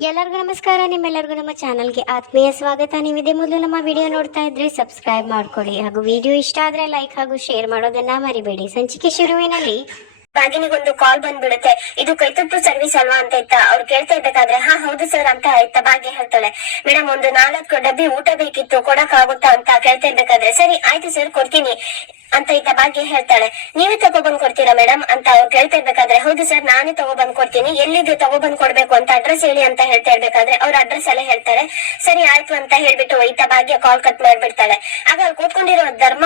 ಎಲ್ಲರಿಗೂ ನಮಸ್ಕಾರ, ನಿಮ್ಮೆಲ್ಲರಿಗೂ ನಮ್ಮ ಚಾನಲ್ಗೆ ಆತ್ಮೀಯ ಸ್ವಾಗತ. ನೀವಿದೆ ಮೊದಲು ನಮ್ಮ ವಿಡಿಯೋ ನೋಡ್ತಾ ಇದ್ರೆ ಸಬ್ಸ್ಕ್ರೈಬ್ ಮಾಡ್ಕೊಳ್ಳಿ. ಹಾಗೂ ವಿಡಿಯೋ ಇಷ್ಟ ಆದ್ರೆ ಲೈಕ್ ಹಾಗೂ ಶೇರ್ ಮಾಡೋದನ್ನ ಮರಿಬೇಡಿ. ಸಂಚಿಕೆ ಶುರುವಿನಲ್ಲಿ ಬಾಗಿನಿಗೊಂದು ಕಾಲ್ ಬಂದ್ಬಿಡುತ್ತೆ. ಇದು ಕೈತುಪ್ಪು ಸರ್ವಿಸ್ ಅಲ್ವಾ ಅಂತ ಇತ್ತ ಅವ್ರು ಕೇಳ್ತಾ ಇರ್ಬೇಕಾದ್ರೆ, ಹಾ, ಹೌದು ಸರ್ ಅಂತ ಇತ್ತ ಬಾಗಿ ಹೇಳ್ತಾಳೆ. ಮೇಡಮ್ ಒಂದು ನಾಲ್ಕು ಡಬ್ಬಿ ಊಟ ಬೇಕಿತ್ತು ಕೊಡಕ್ ಆಗುತ್ತಾ ಅಂತ ಕೇಳ್ತಾ ಇರ್ಬೇಕಾದ್ರೆ, ಸರಿ, ಆಯ್ತು ಸರ್ ಕೊಡ್ತೀನಿ. ಅಂತ ಇತ್ತ ಭಾಗ್ಯ ಹೇಳ್ತಾಳೆ. ನೀವೇ ತಗೊಬಂದ್ ಕೊಡ್ತೀರಾ ಮೇಡಮ್? ಅಂತ ಅವ್ರು ಕೇಳ್ತಾ ಇರ್ಬೇಕಾದ್ರೆ, ಹೌದು ಸರ್, ನಾನೇ ತಗೊಬಂದ್ ಕೊಡ್ತೀನಿ ಎಲ್ಲಿದ್ದು ತಗೊಬಂದ್ ಕೊಡ್ಬೇಕು ಅಂತ ಅಡ್ರೆಸ್ ಹೇಳಿ ಅಂತ ಹೇಳ್ತಾ ಇರ್ಬೇಕಾದ್ರೆ, ಅವ್ರ ಅಡ್ರೆಸ್ ಎಲ್ಲ ಹೇಳ್ತಾರೆ. ಸರಿ, ಆಯ್ತು ಅಂತ ಹೇಳ್ಬಿಟ್ಟು ಈತ ಭಾಗ್ಯ ಕಾಲ್ ಕಟ್ ಮಾಡ್ಬಿಡ್ತಾಳೆ. ಆಗ ಅಲ್ಲಿ ಕೂತ್ಕೊಂಡಿರೋ ಧರ್ಮ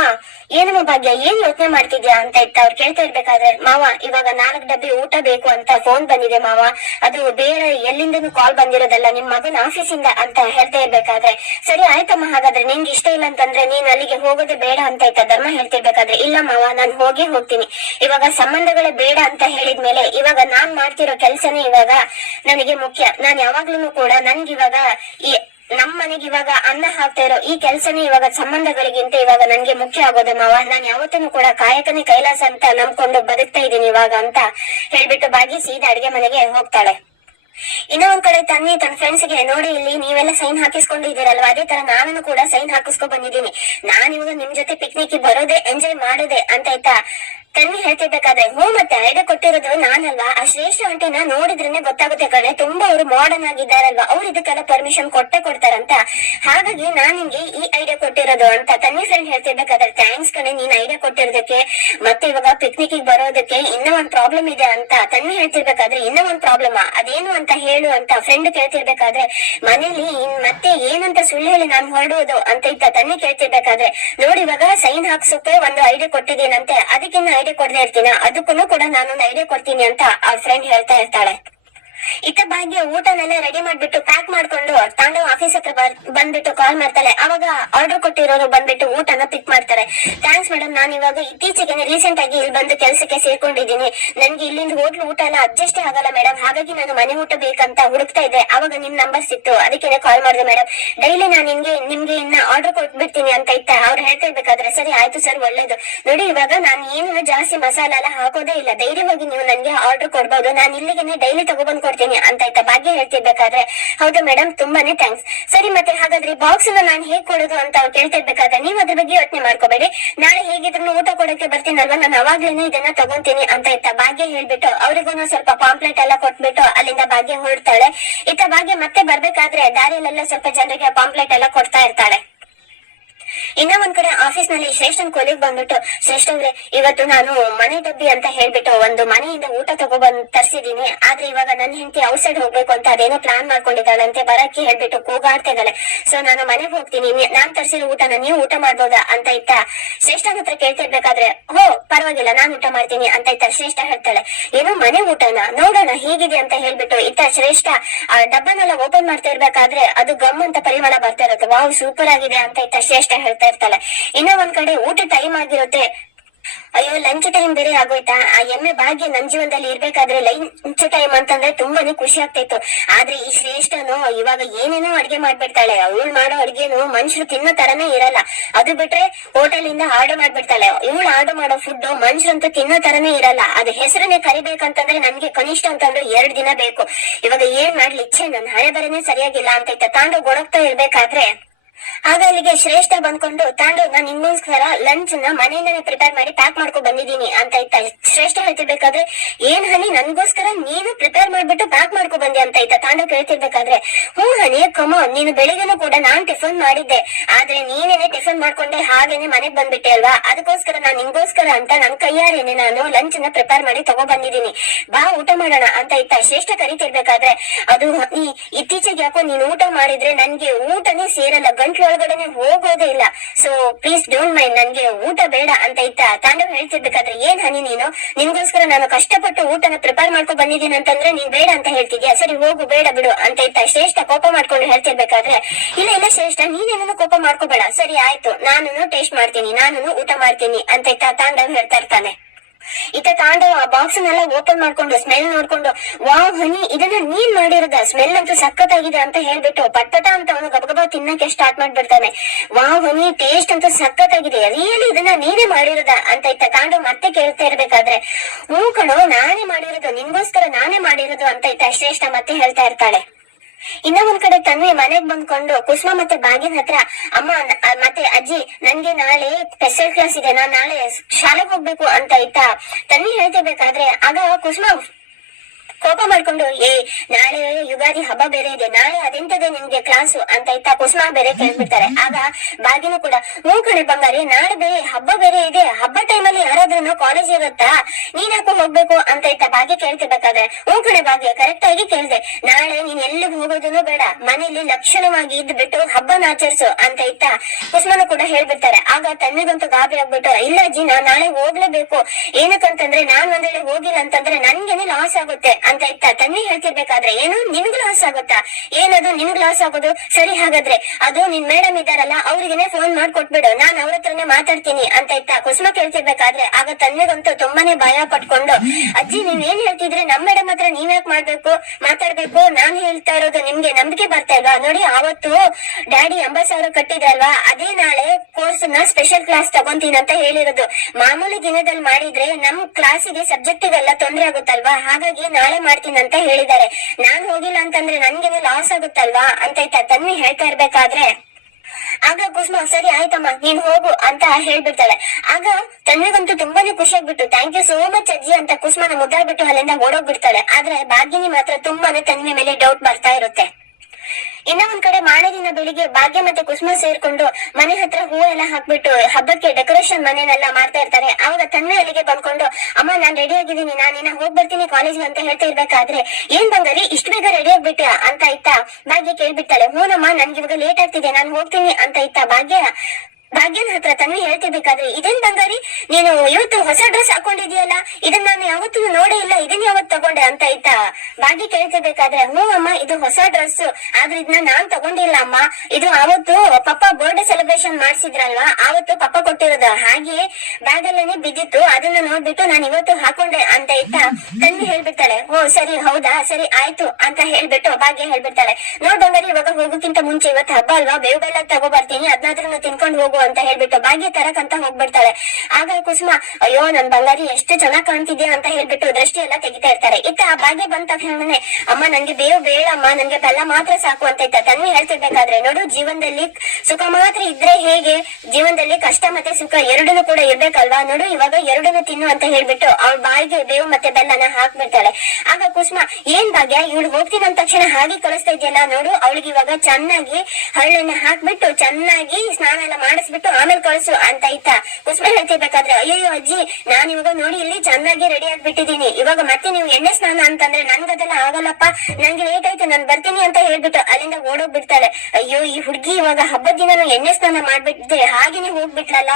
ಏನು ಭಾಗ್ಯ, ಏನ್ ಯೋಚನೆ ಮಾಡ್ತಿದ್ಯಾ ಅಂತ ಇತ್ತ ಅವ್ರು ಕೇಳ್ತಾ ಇರ್ಬೇಕಾದ್ರೆ, ಮಾವ, ಇವಾಗ ನಾಲ್ಕು ಡಬ್ಬಿ ಊಟ ಬೇಕು ಅಂತ ಫೋನ್ ಬಂದಿದೆ ಮಾವ. ಅದು ಬೇರೆ ಎಲ್ಲಿಂದನೂ ಕಾಲ್ ಬಂದಿರೋದಲ್ಲ, ನಿಮ್ ಮಗನ ಆಫೀಸಿಂದ ಅಂತ ಹೇಳ್ತಾ ಇರ್ಬೇಕಾದ್ರೆ. ಸರಿ, ಆಯ್ತಮ್ಮ, ಹಾಗಾದ್ರೆ ನಿಂಗೆ ಇಷ್ಟ ಇಲ್ಲ ಅಂತಂದ್ರೆ ನೀನ್ ಅಲ್ಲಿಗೆ ಹೋಗೋದೇ ಬೇಡ ಅಂತ ಇತ್ತ ಧರ್ಮ ಹೇಳ್ತಿರ್ಬೇಕಾದ್ರೆ ಇಲ್ಲ ಮಾವ, ನಾನ್ ಹೋಗಿ ಹೋಗ್ತೀನಿ. ಇವಾಗ ಸಂಬಂಧಗಳೇ ಬೇಡ ಅಂತ ಹೇಳಿದ್ಮೇಲೆ ಇವಾಗ ನಾನ್ ಮಾಡ್ತಿರೋ ಕೆಲ್ಸನೇ ಇವಾಗ ನನಗೆ ಮುಖ್ಯ. ನಾನ್ ಯಾವಾಗ್ಲೂ ಕೂಡ ನನ್ಗಿವಾಗ ಈ ನಮ್ ಮನೆಗೆ ಇವಾಗ ಅನ್ನ ಹಾಕ್ತಾ ಇರೋ ಈ ಕೆಲ್ಸನೇ ಇವಾಗ ಸಂಬಂಧಗಳಿಗಿಂತ ಇವಾಗ ನನ್ಗೆ ಮುಖ್ಯ ಆಗೋದು ಮಾವ. ನಾನ್ ಯಾವತ್ತೂ ಕೂಡ ಕಾಯಕನೇ ಕೈಲಾಸ ಅಂತ ನಂಬ್ಕೊಂಡು ಬದುಕ್ತಾ ಇದ್ದೀನಿ ಇವಾಗ ಅಂತ ಹೇಳ್ಬಿಟ್ಟು ಬಾಗಿ ಸೀದಾ ಅಡ್ಗೆ ಮನೆಗೆ ಹೋಗ್ತಾಳೆ. ಇನ್ನೂ ಒಂದ್ ಕಡೆ ತನ್ನಿ, ತನ್ನ ಫ್ರೆಂಡ್ಸ್ಗೆ, ನೋಡಿ ಇಲ್ಲಿ ನೀವೆಲ್ಲ ಸೈನ್ ಹಾಕಿಸ್ಕೊಂಡಿದ್ದೀರಲ್ವಾ? ಅದೇ ತರ ನಾನು ಕೂಡ ಸೈನ್ ಹಾಕಿಸ್ಕೊಂಡ್ ಬಂದಿದ್ದೀನಿ. ನಾನ್ ಇವಾಗ ನಿಮ್ ಜೊತೆ ಪಿಕ್ನಿಕ್ ಬರೋದೇ ಎಂಜಾಯ್ ಮಾಡೋದೇ ಅಂತ ಆಯ್ತಾ? ತನ್ನಿ ಹೇಳ್ತಿರ್ಬೇಕಾದ್ರೆ ಹ್ಞೂ ಮತ್ತೆ ಐಡಿಯಾ ಕೊಟ್ಟಿರೋದು ನಾನಲ್ವಾ? ಆ ಶ್ರೇಷ್ಠ ಆಂಟಿನ ನೋಡಿದ್ರೇನೆ ಗೊತ್ತಾಗುತ್ತೆ ಕಣೆ. ತುಂಬಾ ಅವರು ಮಾಡರ್ನ್ ಆಗಿದ್ದಾರಲ್ವಾ? ಅವ್ರು ಇದಕ್ಕೆಲ್ಲ ಪರ್ಮಿಷನ್ ಕೊಟ್ಟೆ ಕೊಡ್ತಾರಂತ. ಹಾಗಾಗಿ ನಾನ್ ನಿಮ್ಗೆ ಈ ಐಡಿಯಾ ಕೊಟ್ಟಿರೋದು ಅಂತ ತನ್ನಿ ಫ್ರೆಂಡ್ ಹೇಳ್ತಿರ್ಬೇಕಾದ್ರೆ ಥ್ಯಾಂಕ್ಸ್ ಕಣೆ ನೀನ್ ಐಡಿಯಾ ಕೊಟ್ಟಿರೋದಕ್ಕೆ. ಮತ್ತೆ ಇವಾಗ ಪಿಕ್ನಿಕ್ ಬರೋದಕ್ಕೆ ಇನ್ನೂ ಒಂದ್ ಪ್ರಾಬ್ಲಮ್ ಇದೆ ಅಂತ ತನ್ನಿ ಹೇಳ್ತಿರ್ಬೇಕಾದ್ರೆ ಇನ್ನೂ ಒಂದ್ ಪ್ರಾಬ್ಲಮ್ ಅದೇನು ಅಂತ ಹೇಳು ಅಂತ ಫ್ರೆಂಡ್ ಕೇಳ್ತಿರ್ಬೇಕಾದ್ರೆ ಮನೇಲಿ ಮತ್ತೆ ಏನಂತ ಸುಳ್ಳು ಹೇಳಿ ನಾನು ಹೊರಡುವುದು ಅಂತ ಇತ್ತ ತನ್ನಿ ಕೇಳ್ತಿರ್ಬೇಕಾದ್ರೆ ನೋಡಿ ಇವಾಗ ಸೈನ್ ಹಾಕ್ಸೋಕೆ ಒಂದು ಐಡಿಯಾ ಕೊಟ್ಟಿದ್ದೀನಂತೆ. ಅದಕ್ಕಿನ್ನ ಐಡಿಯಾ ಕೊಡದೆ ಇರ್ತೀನ? ಅದಕ್ಕೂ ಕೂಡ ನಾನು ಐಡಿ ಕೊಡ್ತೀನಿ ಅಂತ ಆ ಫ್ರೆಂಡ್ ಹೇಳ್ತಾ ಇರ್ತಾಳೆ. ಇತ್ತ ಭಾಗ್ಯ ಊಟನೆಲ್ಲ ರೆಡಿ ಮಾಡ್ಬಿಟ್ಟು ಪ್ಯಾಕ್ ಮಾಡ್ಕೊಂಡು ತಾಂಡವ್ ಆಫೀಸ್ ಹತ್ರ ಬಂದ್ಬಿಟ್ಟು ಕಾಲ್ ಮಾಡ್ತಾಳೆ. ಅವಾಗ ಆರ್ಡರ್ ಕೊಟ್ಟಿರೋರು ಬಂದ್ಬಿಟ್ಟು ಊಟನ ಪಿಕ್ ಮಾಡ್ತಾರೆ. ಥ್ಯಾಂಕ್ಸ್ ಮೇಡಮ್ ನಾನು ಇವಾಗ ಇತ್ತೀಚೆಗೆ ರೀಸೆಂಟ್ ಆಗಿ ಇಲ್ಲಿ ಬಂದು ಕೆಲಸಕ್ಕೆ ಸೇರ್ಕೊಂಡಿದ್ದೀನಿ. ನನ್ಗೆ ಇಲ್ಲಿಂದ ಹೋಟ್ಲು ಊಟ ಎಲ್ಲ ಅಡ್ಜಸ್ಟ್ ಆಗಲ್ಲ ಮೇಡಮ್ ಹಾಗಾಗಿ ನಾನು ಮನೆ ಊಟ ಬೇಕಂತ ಹುಡುಕ್ತಾ ಇದ್ದೆ. ಅವಾಗ ನಿಮ್ ನಂಬರ್ ಸಿಕ್ತು. ಅದಕ್ಕೆ ಕಾಲ್ ಮಾಡಿದೆ ಮೇಡಮ್ ಡೈಲಿ ನಾನು ನಿಮ್ಗೆ ನಿಮ್ಗೆ ಇನ್ನ ಆರ್ಡರ್ ಕೊಟ್ಬಿಡ್ತೀನಿ ಅಂತ ಇತ್ತ ಅವ್ರು ಹೇಳ್ತಾ ಇರ್ಬೇಕಾದ್ರೆ ಸರಿ ಆಯ್ತು ಸರ್ ಒಳ್ಳೇದು. ನೋಡಿ ಇವಾಗ ನಾನು ಏನು ಜಾಸ್ತಿ ಮಸಾಲ ಎಲ್ಲ ಹಾಕೋದೇ ಇಲ್ಲ. ಧೈರ್ಯವಾಗಿ ನೀವು ನನ್ಗೆ ಆರ್ಡರ್ ಕೊಡ್ಬೋದು. ನಾನು ಇಲ್ಲಿಗೆ ಡೈಲಿ ತಗೊಬಂದ್ ಕೊಡ್ತೀನಿ ಅಂತ ಆಯ್ತಾ ಭಾಗ್ಯ ಹೇಳ್ತಿರ್ಬೇಕಾದ್ರೆ, ಹೌದು ಮೇಡಮ್ ತುಂಬಾನೇ ಥ್ಯಾಂಕ್ಸ್ ಸರಿ ಮತ್ತೆ ಹಾಗಾದ್ರೆ ಬಾಕ್ಸ್ ಅನ್ನ ನಾನು ಹೇಗ್ ಕೊಡೋದು ಅಂತ ಅವ್ರು ಕೇಳ್ತಿರ್ಬೇಕಾದ್ರೆ ನೀವು ಅದ್ರ ಬಗ್ಗೆ ಯೋಚನೆ ಮಾಡ್ಕೋಬೇಡಿ. ನಾಳೆ ಹೇಗಿದ್ರು ಊಟ ಕೊಡಕ್ಕೆ ಬರ್ತೀನಲ್ವಾ? ನಾನು ಅವಾಗ್ಲೇನೆ ಇದನ್ನ ತಗೊಂತೀನಿ ಅಂತ ಆಯ್ತಾ ಭಾಗ್ಯ ಹೇಳ್ಬಿಟ್ಟು ಅವ್ರಿಗೂ ಸ್ವಲ್ಪ ಪಾಂಪ್ಲೆಟ್ ಎಲ್ಲ ಕೊಟ್ಬಿಟ್ಟು ಅಲ್ಲಿಂದ ಭಾಗ್ಯ ಹೊರಡ್ತಾಳೆ. ಇತ್ತ ಭಾಗ್ಯ ಮತ್ತೆ ಬರ್ಬೇಕಾದ್ರೆ ದಾರಿಯಲ್ಲೆಲ್ಲ ಸ್ವಲ್ಪ ಜನರಿಗೆ ಪಾಂಪ್ಲೆಟ್ ಎಲ್ಲ ಕೊಡ್ತಾ ಇರ್ತಾಳೆ. ಇನ್ನ ಒಂದ್ ಕಡೆ ಆಫೀಸ್ನಲ್ಲಿ ಶ್ರೇಷ್ಠನ್ ಕೊಲೆಗ್ ಬಂದ್ಬಿಟ್ಟು, ಶ್ರೇಷ್ಠ ಅಂದ್ರೆ ಇವತ್ತು ನಾನು ಮನೆ ಡಬ್ಬಿ ಅಂತ ಹೇಳ್ಬಿಟ್ಟು ಒಂದು ಮನೆಯಿಂದ ಊಟ ತಗೊಬಂದ್, ತರ್ಸಿದೀನಿ. ಆದ್ರೆ ಇವಾಗ ನನ್ನ ಹೆಂಡತಿ ಔಟ್ಸೈಡ್ ಹೋಗ್ಬೇಕು ಅಂತ ಅದೇನೋ ಪ್ಲಾನ್ ಮಾಡ್ಕೊಂಡಿದ್ದಾಳಂತೆ. ಬರಕ್ಕೆ ಹೇಳ್ಬಿಟ್ಟು ಕೂಗಾಡ್ತಾ ಇದ್ದಾಳೆ. ಸೊ ನಾನು ಮನೆಗೆ ಹೋಗ್ತೀನಿ. ನಾನ್ ತರ್ಸಿರೋ ಊಟನ ನೀವು ಊಟ ಮಾಡ್ಬೋದಾ? ಅಂತ ಇತ್ತ, ಶ್ರೇಷ್ಠನ ಹತ್ರ ಕೇಳ್ತಿರ್ಬೇಕಾದ್ರೆ, ಹೋ, ಪರವಾಗಿಲ್ಲ, ನಾನ್ ಊಟ ಮಾಡ್ತೀನಿ. ಅಂತ ಇತ್ತ ಶ್ರೇಷ್ಠ ಹೇಳ್ತಾಳೆ, ಏನೋ ಮನೆ ಊಟನ? ನೋಡೋಣ, ಹೇಗಿದೆ ಅಂತ ಹೇಳ್ಬಿಟ್ಟು ಇತ್ತ ಶ್ರೇಷ್ಠ, ಆ ಡಬ್ಬನೆಲ್ಲ ಓಪನ್ ಮಾಡ್ತಾ ಇರ್ಬೇಕಾದ್ರೆ ಅದು ಗಮ್ ಅಂತ ಪರಿಮಳ ಬರ್ತಾ ಇರುತ್ತೆ. ವಾವ್ ಸೂಪರ್ ಆಗಿದೆ. ಅಂತ ಇತ್ತ ಶ್ರೇಷ್ಠ ಹೇಳ್ತಾ ಇರ್ತಾಳೆ. ಇನ್ನ ಒಂದ್ ಕಡೆ ಊಟ ಟೈಮ್ ಆಗಿರುತ್ತೆ ಅಯ್ಯೋ ಲಂಚ್ ಟೈಮ್ ಬೇರೆ ಆಗೋಯ್ತಾ? ಆ ಎಮ್ಮೆ ಭಾಗ್ಯ ನನ್ ಜೀವನದಲ್ಲಿ ಇರ್ಬೇಕಾದ್ರೆ ಲಂಚ್ ಟೈಮ್ ಅಂತಂದ್ರೆ ತುಂಬಾನೇ ಖುಷಿ ಆಗ್ತಿತ್ತು. ಆದ್ರೆ ಈ ಶ್ರೇಷ್ಠನು ಇವಾಗ ಏನೇನೋ ಅಡ್ಗೆ ಮಾಡ್ಬಿಡ್ತಾಳೆ. ಅವಳು ಮಾಡೋ ಅಡ್ಗೆನು ಮನುಷ್ಯರು ತಿನ್ನೋ ತರನೇ ಇರಲ್ಲ. ಅದು ಬಿಟ್ರೆ ಹೋಟೆಲ್ ಇಂದ ಆರ್ಡರ್ ಮಾಡ್ಬಿಡ್ತಾಳೆ. ಇವಳು ಆರ್ಡರ್ ಮಾಡೋ ಫುಡ್ ಮನುಷ್ಯರಂತೂ ತಿನ್ನೋ ತರನೇ ಇರಲ್ಲ. ಅದು ಹೆಸರನ್ನೇ ಕರಿಬೇಕಂತಂದ್ರೆ ನನ್ಗೆ ಕನಿಷ್ಠ ಅಂತಂದ್ರೆ ಎರಡ್ ದಿನ ಬೇಕು. ಇವಾಗ ಏನ್ ಮಾಡ್ಲಿ? ಇಚ್ಛೆ ನನ್ ಹಣೆ ಬರನೇ ಸರಿಯಾಗಿಲ್ಲ ಅಂತ ಇತ್ತ ತಾಂಡು ಗೊಣಗ್ತಾ ಇರ್ಬೇಕಾದ್ರೆ ಆಗ ಅಲ್ಲಿಗೆ ಶ್ರೇಷ್ಠ ಬಂದ್ಕೊಂಡು, ತಾಂಡು, ನಾನು ನಿಮ್ಗೋಸ್ಕರ ಲಂಚ್ನ ಮನೆಯಿಂದಾನೆ ಪ್ರಿಪೇರ್ ಮಾಡಿ ಪ್ಯಾಕ್ ಮಾಡ್ಕೊಂಡು ಬಂದಿದ್ದೀನಿ ಅಂತ ಇತ್ತ. ಶ್ರೇಷ್ಠ ಹೇಳ್ತಿರ್ಬೇಕಾದ್ರೆ, ಏನ್ ಹನಿ, ನನ್ಗೋಸ್ಕರ ನೀನು ಪ್ರಿಪೇರ್ ಮಾಡ್ಬಿಟ್ಟು ಪ್ಯಾಕ್ ಮಾಡ್ಕೊಂಡ್ ಬಂದೆ ಅಂತ ಇತ್ತ ತಾಂಡು ಕೇಳ್ತಿರ್ಬೇಕಾದ್ರೆ. ಹ್ಞೂ ಹನಿ ಕಮ ನೀನು ಬೆಳಿಗ್ಗೆನೂ ಕೂಡ ನಾನ್ ಟಿಫನ್ ಮಾಡಿದ್ದೆ. ಆದ್ರೆ ನೀನೇನೆ ಟಿಫನ್ ಮಾಡ್ಕೊಂಡೆ ಹಾಗೇನೆ ಮನೆಗ್ ಬಂದ್ಬಿಟ್ಟೆ ಅಲ್ವಾ? ಅದಕ್ಕೋಸ್ಕರ ನಾನ್ ನಿಂಗೋಸ್ಕರ ಅಂತ ನನ್ ಕೈಯಾರೇನೆ ನಾನು ಲಂಚ್ನ ಪ್ರಿಪೇರ್ ಮಾಡಿ ತಗೋ ಬಂದಿದ್ದೀನಿ. ಬಾ, ಊಟ ಮಾಡೋಣ ಅಂತ ಇತ್ತ ಶ್ರೇಷ್ಠ ಕರಿತಿರ್ಬೇಕಾದ್ರೆ. ಅದು ಇತ್ತೀಚೆಗೆ ಯಾಕೋ ನೀನು ಊಟ ಮಾಡಿದ್ರೆ ನನ್ಗೆ ಊಟನೇ ಸೇರಲ್ಲ. ಗಂಟ್ಲು ಒಳಗಡೆನೆ ಹೋಗೋದೇ ಇಲ್ಲ. ಸೊ ಪ್ಲೀಸ್ ಡೋಂಟ್ ಮೈಂಡ್ ನನ್ಗೆ ಊಟ ಬೇಡ ಅಂತ ಇತ್ತ ತಾಂಡವ್ ಹೇಳ್ತಿರ್ಬೇಕಾದ್ರೆ ಏನ್ ಹನಿ ನೀನು? ನಿನ್ಗೋಸ್ಕರ ನಾನು ಕಷ್ಟಪಟ್ಟು ಊಟನ ಪ್ರಿಪೇರ್ ಮಾಡ್ಕೊ ಬಂದಿದ್ದೀನಿ ಅಂತಂದ್ರೆ ನೀನ್ ಬೇಡ ಅಂತ ಹೇಳ್ತಿದ್ಯಾ? ಸರಿ, ಹೋಗು, ಬೇಡ ಬಿಡು ಅಂತ ಇತ್ತ ಶ್ರೇಷ್ಠ ಕೋಪ ಮಾಡ್ಕೊಂಡು ಹೇಳ್ತಿರ್ಬೇಕಾದ್ರೆ, ಇಲ್ಲ ಇಲ್ಲ ಶ್ರೇಷ್ಠ ನೀನೇನೋ ಕೋಪ ಮಾಡ್ಕೋಬೇಡ. ಸರಿ, ಆಯ್ತು. ನಾನು ಟೇಸ್ಟ್ ಮಾಡ್ತೀನಿ ನಾನು ಊಟ ಮಾಡ್ತೀನಿ ಅಂತ ಇತ್ತ ತಾಂಡವ್ ಹೇಳ್ತಾ ಇರ್ತಾನೆ. ಇತ್ತ ತಾಂಡ ಆ ಬಾಕ್ಸ್ ನೆಲ್ಲ ಓಪನ್ ಮಾಡ್ಕೊಂಡು ಸ್ಮೆಲ್ ನೋಡ್ಕೊಂಡು, ವಾವ್ ಹನಿ, ಇದನ್ನ ನೀನ್ ಮಾಡಿರೋದ ಸ್ಮೆಲ್ ಅಂತೂ ಸಖತ್ತಾಗಿದೆ ಅಂತ ಹೇಳ್ಬಿಟ್ಟು ಪಟ್ಟಟ ಅಂತ ಅವನು ಗಬಗಬ ತಿನ್ನಕ್ಕೆ ಸ್ಟಾರ್ಟ್ ಮಾಡ್ಬಿಡ್ತಾನೆ. ವಾವ್ ಹನಿ ಟೇಸ್ಟ್ ಅಂತೂ ಸಖತ್ತಾಗಿದೆ ರಿಯಲಿ ಇದನ್ನ ನೀನೇ ಮಾಡಿರೋದ? ಅಂತ ಇತ್ತ ತಾಂಡ ಮತ್ತೆ ಕೇಳ್ತಾ ಇರ್ಬೇಕಾದ್ರೆ ಹೂ ಕಣೋ, ನಾನೇ ಮಾಡಿರೋದು, ನಿನ್ಗೋಸ್ಕರ ನಾನೇ ಮಾಡಿರೋದು, ಅಂತ ಇತ್ತ ಶ್ರೇಷ್ಠ ಮತ್ತೆ ಹೇಳ್ತಾ ಇರ್ತಾಳೆ. ಇನ್ನ ಒಂದ್ ಕಡೆ ತನ್ವಿ ಮನೆಗ್ ಬಂದ್ಕೊಂಡು ಕುಸುಮ ಮತ್ತೆ ಬಾಗಿನ ಹತ್ರ, ಅಮ್ಮ ಮತ್ತೆ ಅಜ್ಜಿ, ನನ್ಗೆ ನಾಳೆ ಸ್ಪೆಷಲ್ ಕ್ಲಾಸ್ ಇದೆ, ನಾನ್ ನಾಳೆ ಶಾಲೆಗೆ ಹೋಗ್ಬೇಕು ಅಂತ ಇತ್ತ? ತನ್ವಿ ಹೇಳ್ತಿರ್ಬೇಕಾದ್ರೆ, ಆಗ ಕುಸುಮ ಕೋಪ ಮಾಡ್ಕೊಂಡು, ಏ, ನಾಳೆ ಯುಗಾದಿ ಹಬ್ಬ ಬೇರೆ ಇದೆ, ನಾಳೆ ಅದೆಂತದೆ ನಿಮ್ಗೆ ಕ್ಲಾಸು ಅಂತ ಇತ್ತ ಕುಸುಮ ಬೇರೆ ಕೇಳ್ಬಿಡ್ತಾರೆ. ಆಗ ಬಾಗಿನೂ ಕೂಡ, ಹ್ಞೂ ಕಣೆ ಬಂಗಾರಿ, ನಾಳೆ ಬೇರೆ ಹಬ್ಬ ಬೇರೆ ಇದೆ, ಹಬ್ಬ ಟೈಮಲ್ಲಿ ಯಾರಾದ್ರೂ ಕಾಲೇಜ್ ಇರುತ್ತಾ? ನೀನ್ ಯಾಕೋ ಹೋಗ್ಬೇಕು? ಅಂತ ಇತ್ತ ಬಾಗಿ ಕೇಳ್ತಿರ್ಬೇಕಾದ್ರೆ, ಹ್ಞೂ ಕಣೆ ಭಾಗ್ಯ ಕರೆಕ್ಟ್ ಆಗಿ ಕೇಳ್ದೆ. ನಾಳೆ ನೀನ್ ಎಲ್ಲಿ ಹೋಗೋದನ್ನು ಬೇಡ, ಮನೆಯಲ್ಲಿ ಲಕ್ಷಣವಾಗಿ ಇದ್ದು ಬಿಟ್ಟು ಹಬ್ಬನ ಆಚರಿಸು, ಅಂತ ಇತ್ತ ಕುಸುಮನು ಕೂಡ ಹೇಳ್ಬಿಡ್ತಾರೆ. ಆಗ ತನ್ನಿಗಂತೂ ಗಾಬರಿ ಆಗ್ಬಿಟ್ಟು, ಇಲ್ಲ ನಾನ್ ನಾಳೆ ಹೋಗ್ಲೇಬೇಕು. ಏನಕ್ಕಂತಂದ್ರೆ, ನಾನ್ ಒಂದ್ ವೇಳೆ ಹೋಗಿಲ್ಲ ಅಂತಂದ್ರೆ ನನ್ಗೇನೆ ಲಾಸ್ ಆಗುತ್ತೆ. ಅಂತ ಇತ್ತ? ತನ್ವಿ ಹೇಳ್ತಿರ್ಬೇಕಾದ್ರೆ ಏನು? ನಿನ್ಗ್ ಲಾಸ್ ಆಗುತ್ತಾ? ಏನದು? ನಿನ್ಗ್ ಲಾಸ್ ಆಗೋದು? ಸರಿ ಹಾಗಾದ್ರೆ. ಅದು ನಿನ್ ಮೇಡಮ್ ಇದಾರಲ್ಲ ಅವ್ರಿಗೆನೆ ಫೋನ್ ಮಾಡ್ಕೊಟ್ಬಿಡು ನಾನ್ ಅವ್ರ ಹತ್ರನೇ ಮಾತಾಡ್ತೀನಿ ಅಂತ ಇತ್ತ? ಕುಸುಮ ಕೇಳ್ತಿರ್ಬೇಕಾದ್ರೆ ಆಗ ತನ್ವಿಗಂತೂ ತುಂಬಾನೇ ಭಯ ಪಟ್ಕೊಂಡು, ಅಜ್ಜಿ, ನೀವ್ ಏನ್ ಹೇಳ್ತಿದ್ರೆ? ನಮ್ ಮೇಡಮ್ ಹತ್ರ ನೀವ್ ಯಾಕೆ ಮಾಡ್ಬೇಕು? ಮಾತಾಡ್ಬೇಕು? ನಾನ್ ಹೇಳ್ತಾ ಇರೋದು ನಿಮ್ಗೆ ನಂಬಿಕೆ ಬರ್ತಾ ಇಲ್ವಾ? ನೋಡಿ, ಆವತ್ತು ಡ್ಯಾಡಿ ಎಂಬತ್ ಸಾವಿರ ಕಟ್ಟಿದ್ರಲ್ವಾ? ಅದೇ ನಾಳೆ ಕೋರ್ಸ್ನ ಸ್ಪೆಷಲ್ ಕ್ಲಾಸ್ ತಗೊಂತೀನಿ ಅಂತ ಹೇಳಿರೋದು. ಮಾಮೂಲಿ ದಿನದಲ್ಲಿ ಮಾಡಿದ್ರೆ ನಮ್ ಕ್ಲಾಸಿಗೆ ಸಬ್ಜೆಕ್ಟಿಗೆಲ್ಲ ತೊಂದ್ರೆ ಆಗುತ್ತಲ್ವಾ? ಹಾಗಾಗಿ ನಾಳೆ ಮಾಡ್ತೀನಿ ಅಂತ ಹೇಳಿದ್ದಾರೆ. ನಾನ್ ಹೋಗಿಲ್ಲ ಅಂತಂದ್ರೆ ನನ್ಗೇನು ಲಾಸ್ ಆಗುತ್ತಲ್ವಾ? ಅಂತ ಇತ್ತ ತನ್ವಿ ಹೇಳ್ತಾ ಇರ್ಬೇಕಾದ್ರೆ, ಆಗ ಕುಸುಮ, ಸರಿ ಆಯ್ತಮ್ಮ, ನೀನ್ ಹೋಗು ಅಂತ ಹೇಳ್ಬಿಡ್ತಾಳೆ. ಆಗ ತನ್ವಿಗಂತೂ ತುಂಬಾನೇ ಖುಷಿ ಆಗ್ಬಿಟ್ಟು ಥ್ಯಾಂಕ್ ಯು ಸೋ ಮಚ್ ಅಜ್ಜಿ ಅಂತ ಕುಸುಮನ ಮುದ್ದಾಡ್ಬಿಟ್ಟು ಅಲ್ಲಿಂದ ಓಡೋಗ್ಬಿಡ್ತಾಳೆ. ಆದ್ರೆ ಭಾಗ್ಯನಿ ಮಾತ್ರ ತುಂಬಾನೇ ತನ್ವಿ ಮೇಲೆ ಡೌಟ್ ಬರ್ತಾ ಇರುತ್ತೆ. ಇನ್ನ ಒಂದ್ ಕಡೆ ಮಾಳೆ ದಿನ ಬೆಳಿಗ್ಗೆ ಭಾಗ್ಯ ಮತ್ತೆ ಕುಸುಮ ಸೇರ್ಕೊಂಡು ಮನೆ ಹತ್ರ ಹೂವು ಎಲ್ಲ ಹಾಕ್ಬಿಟ್ಟು ಹಬ್ಬಕ್ಕೆ ಡೆಕೋರೇಷನ್ ಮನೆನೆಲ್ಲ ಮಾಡ್ತಾ ಇರ್ತಾರೆ. ಅವಾಗ ತನ್ವಿ ಅಲ್ಲಿಗೆ ಬಂದ್ಕೊಂಡು, ಅಮ್ಮ, ನಾನ್ ರೆಡಿ ಆಗಿದ್ದೀನಿ. ನಾನಿನ್ನ ಹೋಗ್ ಬರ್ತೀನಿ ಕಾಲೇಜ್ಗೆ ಅಂತ ಹೇಳ್ತಾ ಇರ್ಬೇಕಾದ್ರೆ, ಏನ್ ಬಂಗಾರಿ? ಇಷ್ಟು ಬೇಗ ರೆಡಿ ಆಗ್ಬಿಟ್ಯಾ? ಅಂತ ಇತ್ತ ಭಾಗ್ಯ ಕೇಳ್ಬಿಡ್ತಾಳೆ. ಹೂನಮ್ಮ, ನನ್ಗೆ ಇವಾಗ ಲೇಟ್ ಆಗ್ತಿದೆ. ನಾನ್ ಹೋಗ್ತೀನಿ ಅಂತ ಇತ್ತ ಭಾಗ್ಯ. ಭಾಗ್ಯನ ಹತ್ರ ತನ್ವಿ ಹೇಳ್ತಿರ್ಬೇಕಾದ್ರೆ, ಇದೇನ್ ಬಂಗಾರಿ? ನೀನು ಇವತ್ತು ಹೊಸ ಡ್ರೆಸ್ ಹಾಕೊಂಡಿದ್ಯಲ್ಲ ಇದನ್ನ ನಾನು ಯಾವತ್ತೂ ನೋಡೇ ಇಲ್ಲ. ಇದನ್ನ ಯಾವತ್ ತಗೊಂಡೆ? ಅಂತ ಇತ್ತ ಭಾಗ್ಯ ಕೇಳ್ತಿರ್ಬೇಕಾದ್ರೆ, ಹ್ಞೂ ಅಮ್ಮ, ಇದು ಹೊಸ ಡ್ರೆಸ್ ಆದ್ರೆ ಇದನ್ನ ನಾನ್ ತಗೊಂಡಿಲ್ಲ ಅಮ್ಮ. ಇದು ಅವತ್ತು ಪಪ್ಪ ಬರ್ಡೇ ಸೆಲೆಬ್ರೇಷನ್ ಮಾಡ್ಸಿದ್ರಲ್ವಾ? ಆವತ್ತು ಪಪ್ಪ ಕೊಟ್ಟಿರೋದು. ಹಾಗೆ ಬ್ಯಾಗ್ ಅಲ್ಲೇನೆ ಬಿದ್ದಿತ್ತು. ಅದನ್ನ ನೋಡ್ಬಿಟ್ಟು ನಾನು ಇವತ್ತು ಹಾಕೊಂಡೆ ಅಂತ ಇತ್ತ ತನ್ವಿ ಹೇಳ್ಬಿಡ್ತಾಳೆ, ಓ, ಸರಿ, ಹೌದಾ? ಸರಿ, ಆಯ್ತು. ಅಂತ ಹೇಳ್ಬಿಟ್ಟು ಭಾಗ್ಯ ಹೇಳ್ಬಿಡ್ತಾಳೆ, ನೋಡ್ ಬಂಗಾರಿ, ಇವಾಗ ಹೋಗೋಕ್ಕಿಂತ ಮುಂಚೆ ಇವತ್ತು ಹಬ್ಬ ಅಲ್ವಾ? ಬೇವು ಬೆಲ್ಲ ತಗೋ ಬರ್ತೀನಿ ಅದನ್ನಾದ್ರೂ ತಿನ್ಕೊಂಡು ಹೋಗು ಅಂತ ಹೇಳ್ಬಿಟ್ಟು ಭಾಗ್ಯ ತರಕಂತ ಹೋಗ್ಬಿಡ್ತಾಳೆ. ಆಗ ಕುಸುಮ, ಅಯ್ಯೋ, ನನ್ ಬಂಗಾರಿ ಎಷ್ಟು ಚೆನ್ನಾಗ್ ಕಾಣ್ತಿದ್ಯಾ? ಅಂತ ಹೇಳ್ಬಿಟ್ಟು ದೃಷ್ಟಿ ಎಲ್ಲ ತೆಗಿತಾ ಇರ್ತಾರೆ. ಇತ್ತ ಆ ಭಾಗ್ಯ ಬಂದ ತಕ್ಷಣನೇ, ಅಮ್ಮ, ನಂಗೆ ಬೇವು ಬೇಡಮ್ಮ, ನಂಗೆ ಬೆಲ್ಲ ಮಾತ್ರ ಸಾಕು ಅಂತ ಇತ್ತ ತನ್ವಿ ಹೇಳ್ತಿರ್ಬೇಕಾದ್ರೆ, ನೋಡು, ಜೀವನದಲ್ಲಿ ಸುಖ ಮಾತ್ರ ಇದ್ರೆ ಹೇಗೆ? ಜೀವನದಲ್ಲಿ ಕಷ್ಟ ಮತ್ತೆ ಸುಖ ಎರಡನ್ನೂ ಕೂಡ ಇರ್ಬೇಕಲ್ವಾ? ನೋಡು, ಇವಾಗ ಎರಡನ್ನೂ ತಿನ್ನು ಅಂತ ಹೇಳ್ಬಿಟ್ಟು ಅವ್ಳ ಬಾಯಿಗೆ ಬೇವು ಮತ್ತೆ ಬೆಲ್ಲನ ಹಾಕ್ಬಿಡ್ತಾಳೆ. ಆಗ ಕುಸುಮ, ಏನ್ ಭಾಗ್ಯ? ಇವಳು ಹೋಗ್ತೀನಿ ಅಂದ ತಕ್ಷಣ ಹಾಗೆ ಕಳಿಸ್ತಾ ಇದೆಯಲ್ಲ, ನೋಡು, ಅವಳಿಗೆ ಇವಾಗ ಚೆನ್ನಾಗಿ ಹರಳನ್ನ ಹಾಕ್ಬಿಟ್ಟು ಚೆನ್ನಾಗಿ ಸ್ನಾನ ಎಲ್ಲ ಮಾಡಿಸ್ಬಿಟ್ಟು ಆಮೇಲೆ ಕಳ್ಸು ಅಂತ ಆಯ್ತಾ ಕುಸುಮ ಹೇಳ್ತಿರ್ಬೇಕಾದ್ರೆ ಅಯ್ಯೋ ಅಜ್ಜಿ, ನಾನ್ ಇವಾಗ ನೋಡಿ ಇಲ್ಲಿ ಚೆನ್ನಾಗಿ ರೆಡಿ ಆಗ್ಬಿಟ್ಟಿದೀನಿ ಇವಾಗ ಮತ್ತೆ ನೀವು ಎಣ್ಣೆ ಸ್ನಾನ ಅಂತಂದ್ರೆ ನನ್ಗದೆಲ್ಲ ಆಗಲ್ಲಪ್ಪ. ನಂಗೆ ಲೇಟ್ ಆಯ್ತು, ನಾನ್ ಬರ್ತೀನಿ ಅಂತ ಹೇಳ್ಬಿಟ್ಟು ಅಲ್ಲಿಂದ ಓಡೋಗ್ಬಿಡ್ತಾಳೆ ಅಯ್ಯೋ, ಈ ಹುಡ್ಗಿ ಇವಾಗ ಹಬ್ಬದ ದಿನ ಎಣ್ಣೆ ಸ್ನಾನ ಮಾಡ್ಬಿಟ್ಟಿದ್ರೆ ಹಾಗೇನೆ ಹೋಗ್ಬಿಟ್ಲಲ್ಲ.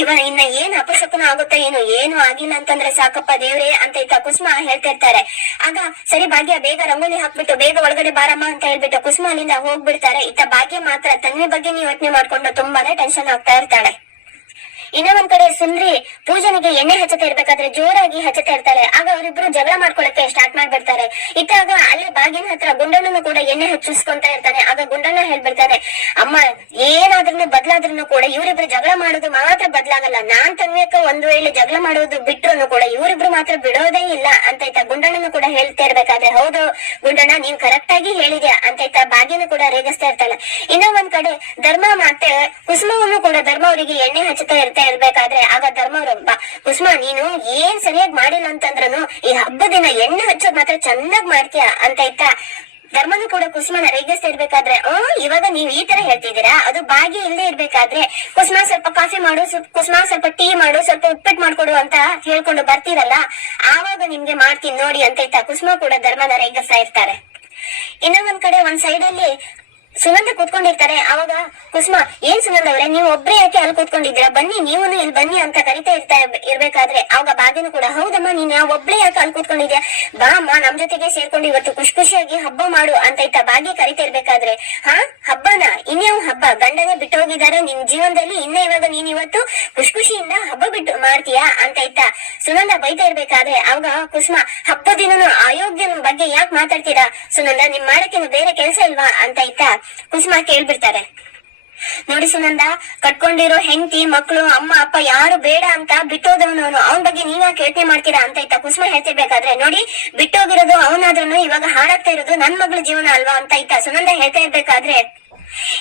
ಇವ ಇನ್ನ ಏನ್ ಅಪಶಕುನ ಆಗುತ್ತಾ ಏನು ಏನು ಆಗಿಲ್ಲ ಅಂತಂದ್ರೆ ಸಾಕಪ್ಪ ದೇವ್ರೆ ಅಂತ ಇತ್ತ ಕುಸುಮ ಹೇಳ್ತಾ ಇರ್ತಾರೆ ಆಗ ಸರಿ, ಭಾಗ್ಯ, ಬೇಗ ರಂಗೋಲಿ ಹಾಕ್ಬಿಟ್ಟು, ಬೇಗ ಒಳಗಡೆ ಬಾರಮ್ಮ ಅಂತ ಹೇಳ್ಬಿಟ್ಟು ಕುಸುಮ ಅಲ್ಲಿಂದ ಹೋಗ್ಬಿಡ್ತಾರೆ. ಇತ್ತ ಭಾಗ್ಯ ಮಾತ್ರ ತನ್ನ ಬಗ್ಗೆ ಯೋಚನೆ ಮಾಡ್ಕೊಂಡು ತುಂಬಾನೇ ಟೆನ್ಷನ್ ಆಗ್ತಾ ಇರ್ತಾಳೆ ಇನ್ನ ಒಂದ್ ಕಡೆ ಸುಂದ್ರಿ ಪೂಜನಿಗೆ ಎಣ್ಣೆ ಹಚ್ಚತಾ ಇರ್ಬೇಕಾದ್ರೆ ಜೋರಾಗಿ ಹಚ್ಚತಾ ಇರ್ತಾಳೆ. ಆಗ ಅವರಿಬ್ರು ಜಗಳ ಮಾಡ್ಕೊಳಕ್ಕೆ ಸ್ಟಾರ್ಟ್ ಮಾಡ್ಬಿಡ್ತಾರೆ. ಇತ್ತಾಗ ಅಲ್ಲಿ ಬಾಗಿನ ಹತ್ರ ಗುಂಡಣ್ಣನು ಕೂಡ ಎಣ್ಣೆ ಹಚ್ಚಿಸ್ಕೊಂತ ಇರ್ತಾನೆ. ಆಗ ಗುಂಡಣ್ಣ ಹೇಳ್ಬಿಡ್ತಾನೆ, ಅಮ್ಮ ಏನಾದ್ರೂ ಬದ್ಲಾದ್ರೂ ಕೂಡ ಇವರಿಬ್ರು ಜಗಳ ಮಾಡೋದು ಮಾತ್ರ ಬದ್ಲಾಗಲ್ಲ. ನಾನ್ ತನ್ವೇಕ ಒಂದ್ ವೇಳೆ ಜಗಳ ಮಾಡೋದು ಬಿಟ್ರು ಕೂಡ ಇವರಿಬ್ರು ಮಾತ್ರ ಬಿಡೋದೇ ಇಲ್ಲ. ಅಂತ ಇತ್ತ ಗುಂಡಣ್ಣನು ಕೂಡ ಹೇಳ್ತಾ ಇರ್ಬೇಕಾದ್ರೆ, ಹೌದು ಗುಂಡಣ್ಣ, ನೀನ್ ಕರೆಕ್ಟ್ ಆಗಿ ಹೇಳಿದ್ಯಾ? ಅಂತ ಇತ್ತ ಬಾಗಿನ ಕೂಡ ರೇಗಿಸ್ತಾ ಇರ್ತಾಳೆ. ಇನ್ನ ಒಂದ್ ಕಡೆ ಧರ್ಮ ಮತ್ತೆ ಕುಸುಮವನ್ನು ಕೂಡ ಧರ್ಮ ಅವರಿಗೆ ಎಣ್ಣೆ ಹಚ್ಚುತ್ತಾ ಇರ್ತಾ ಇರ್ಬೇಕಾದ್ರೆ ಆಗ ಧರ್ಮ ಅವರು ಕುಸುಮ, ನೀನು ಏನ್ ಸರಿಯಾಗಿ ಮಾಡಿಲ್ಲ ಅಂತಂದ್ರೂ ಈ ಹಬ್ಬದ ದಿನ ಎಣ್ಣೆ ಹಚ್ಚೋದ್ ಮಾತ್ರ ಚೆನ್ನಾಗ್ ಮಾಡ್ತೀಯ ಅಂತ ಇತ್ತ. ಧರ್ಮನು ಕೂಡ ಕುಸುಮನ ರೇಗಿಸ್ತಾ ಇರ್ಬೇಕಾದ್ರೆ ಹ್ಮ್ ಇವಾಗ ನೀವ್ ಈ ತರ ಹೇಳ್ತಿದ್ದೀರಾ? ಅದು ಬಾಗಿ ಇಲ್ಲದೆ ಇರ್ಬೇಕಾದ್ರೆ ಕುಸುಮ ಸ್ವಲ್ಪ ಕಾಫಿ ಮಾಡು ಕುಸುಮ ಸ್ವಲ್ಪ ಟೀ ಮಾಡು, ಸ್ವಲ್ಪ ಉಪ್ಪಿಟ್ಟು ಮಾಡ್ಕೊಡು ಅಂತ ಹೇಳ್ಕೊಂಡು ಬರ್ತೀರಲ್ಲ? ಆವಾಗ ನಿಮ್ಗೆ ಮಾಡ್ತೀನಿ ನೋಡಿ ಅಂತ ಇತ್ತ ಕುಸುಮ ಕೂಡ ಧರ್ಮನ ರೇಗಿಸ್ತಾ ಇರ್ತಾರೆ. ಇನ್ನೊಂದ್ ಕಡೆ ಒಂದ್ ಸೈಡ್ ಅಲ್ಲಿ ಸುನಂದ ಕೂತ್ಕೊಂಡಿರ್ತಾರೆ. ಅವಾಗ, ಕುಸುಮ, ಏನ್ ಸುನಂದ ಅವ್ರೆ, ನೀವು ಒಬ್ರೇ ಯಾಕೆ ಅಲ್ಲಿ ಕೂತ್ಕೊಂಡಿದ್ದೀರಾ? ಬನ್ನಿ ನೀವು ಇಲ್ಲಿ ಬನ್ನಿ ಅಂತ ಕರಿತಾ ಇರ್ತಾ ಇರ್ಬ- ಇರ್ಬೇಕಾದ್ರೆ ಅವಾಗ ಬಾಗಿನ ಕೂಡ, ಹೌದಮ್ಮ, ನೀನ್ ಒಬ್ಳೇ ಯಾಕೆ ಅಲ್ಲಿ ಕೂತ್ಕೊಂಡಿದ್ಯಾ ಬಾ ಅಮ್ಮ, ನಮ್ ಜೊತೆಗೆ ಸೇರ್ಕೊಂಡು ಇವತ್ತು ಖುಷಿ ಖುಷಿಯಾಗಿ ಹಬ್ಬ ಮಾಡು ಅಂತ ಇತ್ತ ಬಾಗಿ ಕರಿತಾ ಇರ್ಬೇಕಾದ್ರೆ, ಹಾ, ಹಬ್ಬನ? ಇನ್ಯಾವ ಹಬ್ಬ? ಗಂಡನೇ ಬಿಟ್ಟು ಹೋಗಿದ್ದಾರೆ ನಿನ್ ಜೀವನದಲ್ಲಿ ಇನ್ನ ಇವಾಗ ನೀನ್ ಇವತ್ತು ಖುಷಿ ಖುಷಿಯಿಂದ ಹಬ್ಬ ಬಿಟ್ಟು ಮಾಡ್ತೀಯಾ? ಅಂತ ಇತ್ತ ಸುನಂದ ಬೈತಾ ಇರ್ಬೇಕಾದ್ರೆ, ಅವಾಗ ಕುಸುಮ, ಹಬ್ಬ ದಿನನು ಅಯೋಗ್ಯನ ಬಗ್ಗೆ ಯಾಕೆ ಮಾತಾಡ್ತೀರಾ? ಸುನಂದ ನಿಮ್ ಮಾಡಕ್ಕೆ ಬೇರೆ ಕೆಲಸ ಇಲ್ವಾ? ಅಂತ ಇತ್ತ ಕುಸುಮ ಕೇಳ್ಬಿಡ್ತಾರೆ. ನೋಡಿ ಸುನಂದ, ಕಟ್ಕೊಂಡಿರೋ ಹೆಂಡತಿ ಮಕ್ಕಳು ಅಮ್ಮ, ಅಪ್ಪ ಯಾರು ಬೇಡ ಅಂತ ಬಿಟ್ಟೋದವನು ಅವನು ಬಗ್ಗೆ ನೀವ್ಯಾಕೆ ಯೋಚನೆ ಮಾಡ್ತೀರಾ ಅಂತ ಇತ್ತ ಕುಸುಮ ಹೇಳ್ತಿರ್ಬೇಕಾದ್ರೆ ನೋಡಿ, ಬಿಟ್ಟೋಗಿರೋದು ಅವನಾದ್ರೂ ಇವಾಗ ಹಾಡಾಗ್ತಾ ಇರೋದು ನನ್ ಮಗಳ ಜೀವನ ಅಲ್ವಾ ಅಂತ ಇತ್ತ ಸುನಂದ ಹೇಳ್ತಾ ಇರ್ಬೇಕಾದ್ರೆ.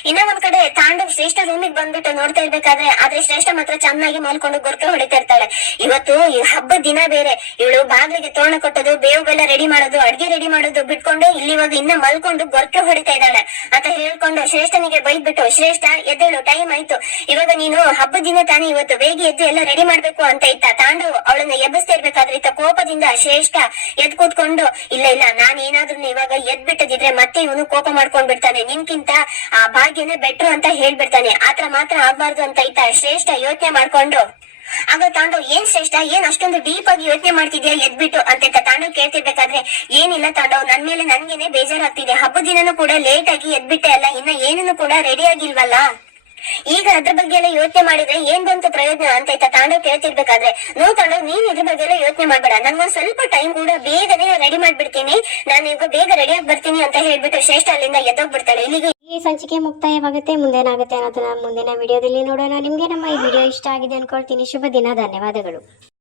ಇನ್ನ ಒಂದ್ ಕಡೆ ತಾಂಡವ್ ಶ್ರೇಷ್ಠ ರೂಮಿಗೆ ಬಂದ್ಬಿಟ್ಟು ನೋಡ್ತಾ ಇರ್ಬೇಕಾದ್ರೆ ಆದ್ರೆ ಶ್ರೇಷ್ಠ ಮಾತ್ರ ಚೆನ್ನಾಗಿ ಮಲ್ಕೊಂಡು ಗೊರ್ಕೆ ಹೊಡಿತಾ ಇರ್ತಾಳೆ. ಇವತ್ತು ಈ ಹಬ್ಬದ ದಿನ ಬೇರೆ. ಇವಳು ಬಾಗ್ಲಿಗೆ ತೋಣ ಕೊಟ್ಟದು ಬೇವು ಬೆಲ್ಲ ರೆಡಿ ಮಾಡೋದು, ಅಡ್ಗೆ ರೆಡಿ ಮಾಡೋದು ಬಿಟ್ಕೊಂಡು ಇಲ್ಲಿ ಇವಾಗ ಇನ್ನ ಮಲ್ಕೊಂಡು ಗೊರ್ಕೆ ಹೊಡಿತಾ ಇದ್ದಾಳೆ ಅಂತ ಹೇಳ್ಕೊಂಡು ಶ್ರೇಷ್ಠನಿಗೆ ಬೈದ್ಬಿಟ್ಟು, ಶ್ರೇಷ್ಠ, ಎದ್ದೇಳು ಟೈಮ್ ಆಯ್ತು. ಇವಾಗ ನೀನು ಹಬ್ಬದ ದಿನ ತಾನೇ ಇವತ್ತು ಬೇಗ ಎದ್ದು ಎಲ್ಲ ರೆಡಿ ಮಾಡ್ಬೇಕು ಅಂತ ಇತ್ತ. ತಾಂಡವ್ ಅವಳನ್ನ ಎಬ್ಬಿಸ್ತಾ ಇರ್ಬೇಕಾದ್ರೆ ಇತ್ತ ಕೋಪದಿಂದ ಶ್ರೇಷ್ಠ ಎದ್ ಕೂತ್ಕೊಂಡು, ಇಲ್ಲ ಇಲ್ಲ ನಾನ್ ಏನಾದ್ರೂ ಇವಾಗ ಎದ್ ಬಿಟ್ಟದಿದ್ರೆ ಮತ್ತೆ ಇವನು ಕೋಪ ಮಾಡ್ಕೊಂಡ್ ಬಿಡ್ತಾನೆ ನಿನ್ಕಿಂತ ಆ ಭಾಗ್ಯನೇ ಬೆಟ್ರು ಅಂತ ಹೇಳ್ಬಿಡ್ತಾನೆ. ಆತರ ಮಾತ್ರ ಆಗ್ಬಾರ್ದು ಅಂತ ಇತ್ತ ಶ್ರೇಷ್ಠ ಯೋಚನೆ ಮಾಡ್ಕೊಂಡು. ಆಗ ತಾಂಡವ್ ಏನ್ ಶ್ರೇಷ್ಠ? ಏನ್ ಅಷ್ಟೊಂದು ಡೀಪ್ ಆಗಿ ಯೋಚನೆ ಮಾಡ್ತಿದ್ಯಾ? ಎದ್ಬಿಟ್ಟು, ಅಂತ ತಾಂಡವ್ ಕೇಳ್ತಿರ್ಬೇಕಾದ್ರೆ, ಏನಿಲ್ಲ ತಾಂಡವ್ ನನ್ ಮೇಲೆ ನನ್ಗೇನೆ ಬೇಜಾರಾಗ್ತಿದೆ. ಹಬ್ಬದ ದಿನನೂ ಕೂಡ ಲೇಟ್ ಆಗಿ ಎದ್ಬಿಟ್ಟೆ ಅಲ್ಲ. ಇನ್ನ ಏನನ್ನು ಕೂಡ ರೆಡಿ ಆಗಿಲ್ವಲ್ಲ? ಈಗ ಅದ್ರ ಬಗ್ಗೆ ಎಲ್ಲ ಯೋಚನೆ ಮಾಡಿದ್ರೆ ಏನ್ ಬಂತು ಪ್ರಯೋಜನ ಅಂತ ಇತ್ತ ತಾಂಡವ್ ಕೇಳ್ತಿರ್ಬೇಕಾದ್ರೆ, ನೋ ತಾಂಡವ್, ನೀನ್ ಇದ್ರ ಬಗ್ಗೆ ಎಲ್ಲ ಯೋಚನೆ ಮಾಡ್ಬೇಡ. ನನ್ಗೊಂದ್ ಸ್ವಲ್ಪ ಟೈಮ್ ಕೂಡ ಬೇಗನೆ ರೆಡಿ ಮಾಡ್ಬಿಡ್ತೀನಿ. ನಾನು ಈಗ ಬೇಗ ರೆಡಿ ಆಗಿ ಬರ್ತೀನಿ ಅಂತ ಹೇಳ್ಬಿಟ್ಟು ಶ್ರೇಷ್ಠ ಅಲ್ಲಿಂದ ಎದ್ದೋಗ್ಬಿಡ್ತಾಳೆ. ಇಲ್ಲಿಗೆ ಈ ಸಂಚಿಕೆ ಮುಕ್ತಾಯವಾಗುತ್ತೆ. ಮುಂದೇನಾಗುತ್ತೆ ಅನ್ನೋದನ್ನ ಮುಂದಿನ ವಿಡಿಯೋದಲ್ಲಿ ನೋಡೋಣ. ನಿಮ್ಗೆ ನಮ್ಮ ಈ ವಿಡಿಯೋ ಇಷ್ಟ ಆಗಿದೆ ಅನ್ಕೊಳ್ತೀನಿ. ಶುಭ ದಿನ. ಧನ್ಯವಾದಗಳು.